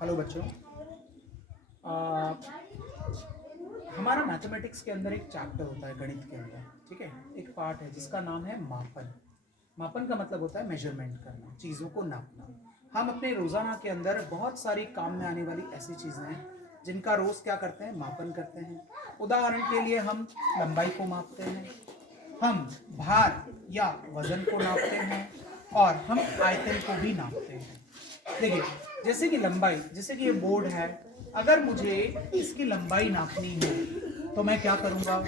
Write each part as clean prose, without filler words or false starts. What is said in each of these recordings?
Hello बच्चों। आ, हमारा mathematics के अंदर एक चैप्टर होता है गणित के अंदर, ठीक है। एक पार्ट है जिसका नाम है मापन। मापन का मतलब होता है मेजरमेंट करना, चीज़ों को नापना। हम अपने रोज़ाना के अंदर बहुत सारी काम में आने वाली ऐसी चीज़ें हैं जिनका रोज़ क्या करते हैं, मापन करते हैं। उदाहरण के लिए हम लंबाई को मापते हैं, हम भार या वजन को नापते हैं और हम आयतन को भी नापते हैं। देखिए, जैसे कि लंबाई, जैसे कि ये बोर्ड है, अगर मुझे इसकी लंबाई नापनी है तो मैं क्या करूंगा?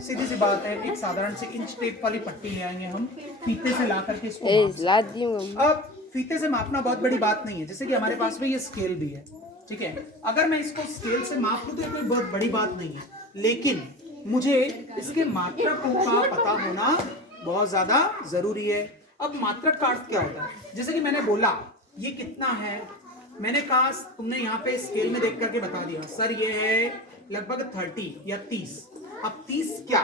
सीधी सी बात है, एक साधारण सी इंच टेप वाली पट्टी ले आएंगे हम, फीते से ला करके इसको माप सकते हैं। अब फीते से मापना बहुत बड़ी बात नहीं है, जैसे कि हमारे पास में ये स्केल भी है, ठीक है। अगर मैं इसको स्केल से माप लूं तो ये कोई बहुत बड़ी बात नहीं है, लेकिन मुझे इसके मात्रकों का पता होना बहुत ज्यादा जरूरी है। अब मात्रक का अर्थ क्या होता है? जैसे कि मैंने बोला ये कितना है, मैंने कहा, तुमने यहाँ पे स्केल में देख करके बता दिया सर ये है लगभग 30 या 30। अब 30 क्या?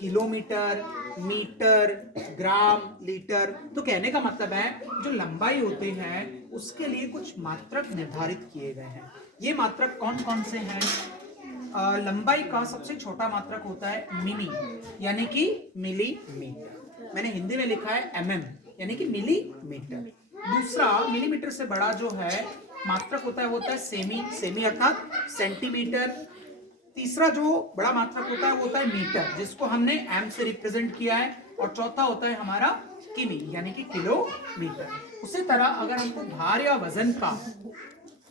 किलोमीटर, मीटर, ग्राम, लीटर। तो कहने का मतलब है जो लंबाई होते हैं उसके लिए कुछ मात्रक निर्धारित किए गए हैं। ये मात्रक कौन कौन से हैं? लंबाई का सबसे छोटा मात्रक होता है मिमी, यानी कि मिलीमीटर। मैंने हिंदी में लिखा है एमएम, यानी कि मिलीमीटर। दूसरा मिलीमीटर से बड़ा जो है मात्रक होता है वो होता है सेमी, सेमी अर्थात सेंटीमीटर। तीसरा जो बड़ा मात्रक होता है वो होता है मीटर, जिसको हमने एम से रिप्रेजेंट किया है। और चौथा होता है हमारा किमी, यानी कि किलोमीटर। उसी तरह अगर हमको भार या वजन का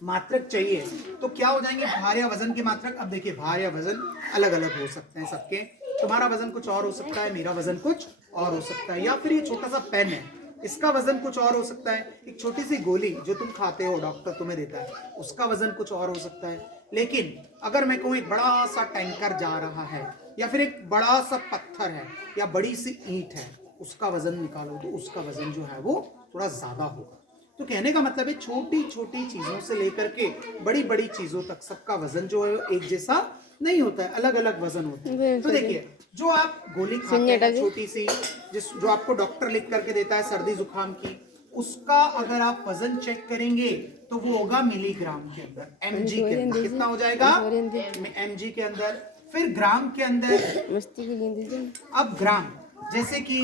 मात्रक चाहिए तो क्या हो जाएंगे भार या वजन के मात्रक? अब देखिए, भार या वजन अलग अलग हो सकते हैं सबके। तुम्हारा वजन कुछ और हो सकता है, मेरा वजन कुछ और हो सकता है, या फिर ये छोटा सा पेन है, इसका वजन कुछ और हो सकता है। एक छोटी सी गोली जो तुम खाते हो, डॉक्टर तुम्हें देता है, उसका वजन कुछ और हो सकता है। लेकिन अगर मैं कहूँ एक बड़ा सा टैंकर जा रहा है, या फिर एक बड़ा सा पत्थर है, या बड़ी सी ईंट है, उसका वजन निकालो तो उसका वजन जो है वो थोड़ा ज्यादा होगा। तो कहने का मतलब है छोटी छोटी चीजों से लेकर के बड़ी बड़ी चीजों तक सबका वजन जो है एक जैसा नहीं होता है, अलग अलग वजन होते हैं। तो देखिए, जो आप गोली खाते हैं छोटी सी, जो आपको डॉक्टर लिख करके देता है सर्दी जुकाम की, उसका अगर आप वजन चेक करेंगे तो वो होगा मिलीग्राम के अंदर, एमजी के अंदर। कितना हो जाएगा? एमजी के अंदर। फिर ग्राम के अंदर। अब ग्राम, जैसे कि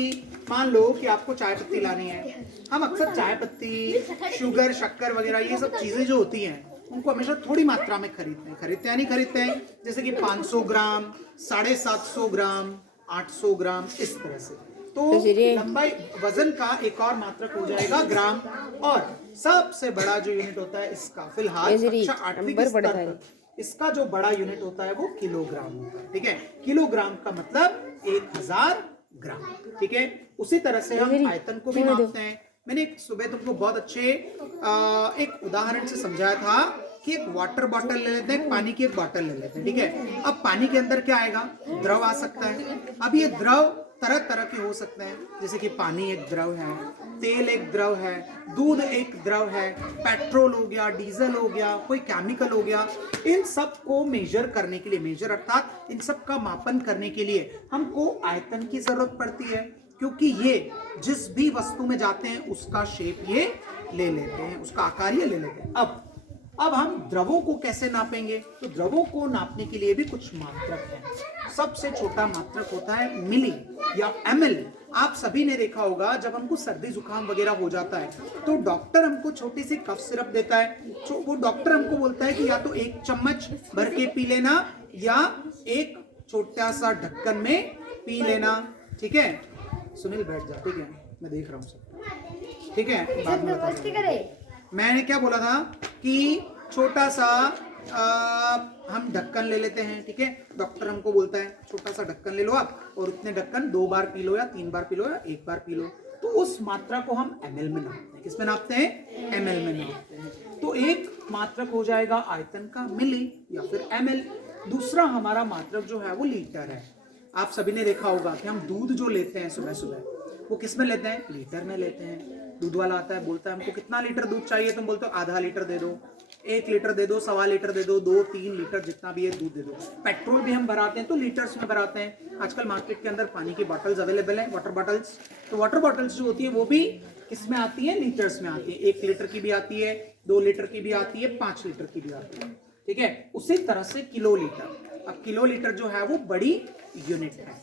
मान लो कि आपको चाय पत्ती लानी है, हम अक्सर चाय पत्ती, शुगर, शक्कर वगैरह ये सब चीजें जो होती हैं उनको हमेशा थोड़ी मात्रा में खरीदते हैं नहीं खरीदते हैं, जैसे कि 500 ग्राम, 750 ग्राम, 800 ग्राम, इस तरह से। तो लंबाई वजन का एक और मात्रक हो जाएगा ग्राम। और सबसे बड़ा जो यूनिट होता है इसका फिलहाल कक्षा 8वीं के स्तर पर इसका जो बड़ा यूनिट होता है वो किलोग्राम होता है, ठीक है। किलोग्राम का मतलब 1000 ग्राम, ठीक है। उसी तरह से हम आयतन को भी मापते हैं। मैंने एक सुबह तुमको बहुत अच्छे एक उदाहरण से समझाया था कि एक वाटर बॉटल ले लेते हैं, पानी की एक बॉटल ले लेते हैं, ठीक है। अब पानी के अंदर क्या आएगा? द्रव आ सकता है। अब ये द्रव तरह तरह के हो सकते हैं, जैसे कि पानी एक द्रव है, तेल एक द्रव है, दूध एक द्रव है, पेट्रोल हो गया, डीजल हो गया, कोई केमिकल हो गया। इन सब को मेजर करने के लिए, मेजर अर्थात इन सब का मापन करने के लिए हमको आयतन की जरूरत पड़ती है, क्योंकि ये जिस भी वस्तु में जाते हैं उसका शेप ये ले लेते हैं, उसका आकार ये ले लेते हैं। अब हम द्रवों को कैसे नापेंगे? तो द्रवों को नापने के लिए भी कुछ मात्रक हैं। सबसे छोटा मात्रक होता है मिली या एमएल। आप सभी ने देखा होगा जब हमको सर्दी जुकाम वगैरह हो जाता है तो डॉक्टर हमको छोटी सी कफ सिरप देता है। वो डॉक्टर हमको बोलता है कि या तो 1 चम्मच भर के पी लेना या एक छोटा सा ढक्कन में पी लेना, ठीक है। सुनील बैठ जा, ठीक है, मैं देख रहा हूँ सब, ठीक है, बाद में बता। मैंने क्या बोला था कि छोटा सा हम ढक्कन ले लेते हैं, ठीक है। डॉक्टर हमको बोलता है छोटा सा ढक्कन ले लो आप, और उतने ढक्कन 2 बार पी लो या 3 बार पी लो या 1 बार पी लो। तो उस मात्रा को हम एमएल में नापते हैं। किस में नापते हैं? एमएल में नापते हैं। तो एक मात्रक हो जाएगा आयतन का मिली या फिर एमएल। दूसरा हमारा मात्रक जो है वो लीटर है। आप सभी ने देखा होगा कि हम दूध जो लेते हैं सुबह सुबह वो किस में लेते हैं? लीटर में लेते हैं। दूध वाला आता है, बोलता है हमको कितना लीटर दूध चाहिए, तुम बोलते हो आधा लीटर दे दो, 1 लीटर दे दो, 1.25 लीटर दे दो, 2-3 लीटर जितना भी है दूध दे दो। पेट्रोल भी हम भराते हैं तो लीटर्स में भराते हैं। आजकल मार्केट के अंदर पानी की बॉटल्स अवेलेबल है, वाटर बॉटल्स। तो वाटर बॉटल्स जो होती है वो भी किस में आती है, लीटर्स में आती है। 1 लीटर की भी आती है, 2 लीटर की भी आती है, 5 लीटर की भी आती है, ठीक है। उसी तरह से किलो लीटर, अब किलो लीटर जो है वो बड़ी यूनिट है।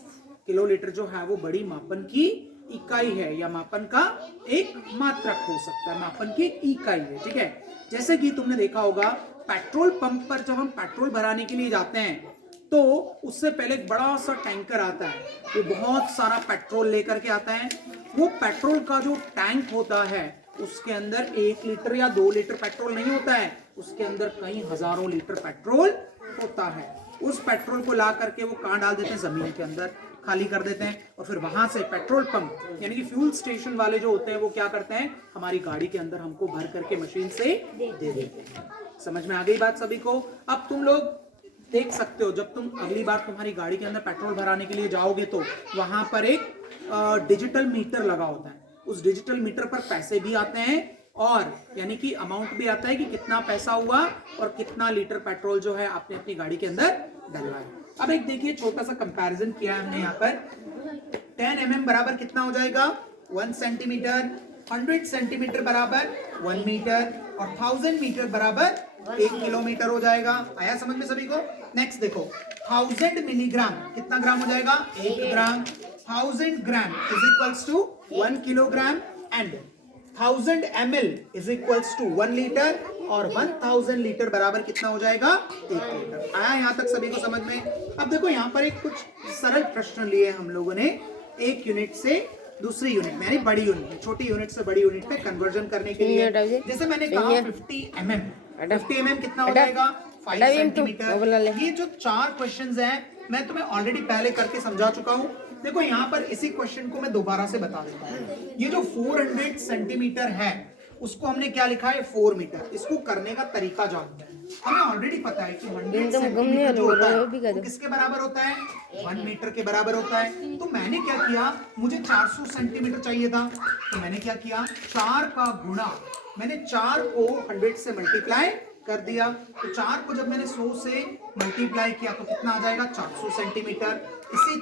किलो लीटर जो है वो बड़ी मापन की इकाई है, या मापन का एक मात्रक हो सकता है, मापन की एक इकाई है, ठीक है। जैसे कि तुमने देखा होगा पेट्रोल पंप पर जब हम पेट्रोल भराने के लिए जाते हैं तो उससे पहले एक बड़ा सा टैंकर आता है, वो बहुत सारा पेट्रोल लेकर के आता है। वो पेट्रोल का जो टैंक होता है उसके अंदर 1 लीटर या 2 लीटर पेट्रोल नहीं होता है, उसके अंदर कई हजारों लीटर पेट्रोल होता है। उस पेट्रोल को ला करके वो कहाँ डाल देते हैं, जमीन के अंदर खाली कर देते हैं, और फिर वहां से पेट्रोल पंप यानी कि फ्यूल स्टेशन वाले जो होते हैं वो क्या करते हैं, हमारी गाड़ी के अंदर हमको भर करके मशीन से दे देते हैं। समझ में आ गई बात सभी को? अब तुम लोग देख सकते हो जब तुम अगली बार तुम्हारी गाड़ी के अंदर पेट्रोल भराने के लिए जाओगे तो वहां पर एक डिजिटल मीटर लगा होता है। उस डिजिटल मीटर पर पैसे भी आते हैं और यानी कि अमाउंट भी आता है कि कितना पैसा हुआ और कितना लीटर पेट्रोल जो है आपने अपनी गाड़ी के अंदर डलवाया। अब एक देखिए छोटा सा कंपैरिजन किया हमने यहाँ पर। 10 mm बराबर कितना हो जाएगा, 1 सेंटीमीटर। 100 सेंटीमीटर बराबर 1 मीटर और 1000 मीटर बराबर 1 किलोमीटर हो जाएगा। आया समझ में सभी को? नेक्स्ट देखो 1000 मिलीग्राम कितना ग्राम हो जाएगा, 1 ग्राम। 1000 gram is equals to 1 kilogram and 1000 ml is equals to 1 litre और 1000 लीटर बराबर कितना हो जाएगा, 1 लीटर। आया यहाँ तक सभी को समझ में? अब देखो यहाँ पर एक कुछ सरल प्रश्न लिए हम लोगों ने, एक यूनिट से दूसरी यूनिट में यानी बड़ी यूनिट में, छोटी यूनिट से बड़ी यूनिट में कन्वर्जन करने के लिए। जैसे मैंने कहा 50 mm कितना हो जाएगा, 5 सेंटीमीटर। ये जो 4 क्वेश्चंस हैं मैं तुम्हें ऑलरेडी पहले करके समझा चुका हूँ। देखो यहाँ पर इसी क्वेश्चन को मैं दोबारा से बता देता हूँ। ये जो 400 सेंटीमीटर है उसको हमने क्या लिखा है, 4 मीटर। इसको करने का तरीका जानते हैं। हमें ऑलरेडी पता है कि 100 सेंटीमीटर जो होता है वो किसके बराबर होता है, 1 मीटर के बराबर होता है। तो मैंने क्या किया, मुझे 400 सेंटीमीटर चाहिए था, तो मैंने क्या किया, 4 का गुणा, मैंने 4 को 100 से मल्टीप्लाई कर दिया। तो 4 को जब मैंने 100 से मल्टीप्लाई किया तो कितना आ जाएगा, 400 सेंटीमीटर। इसी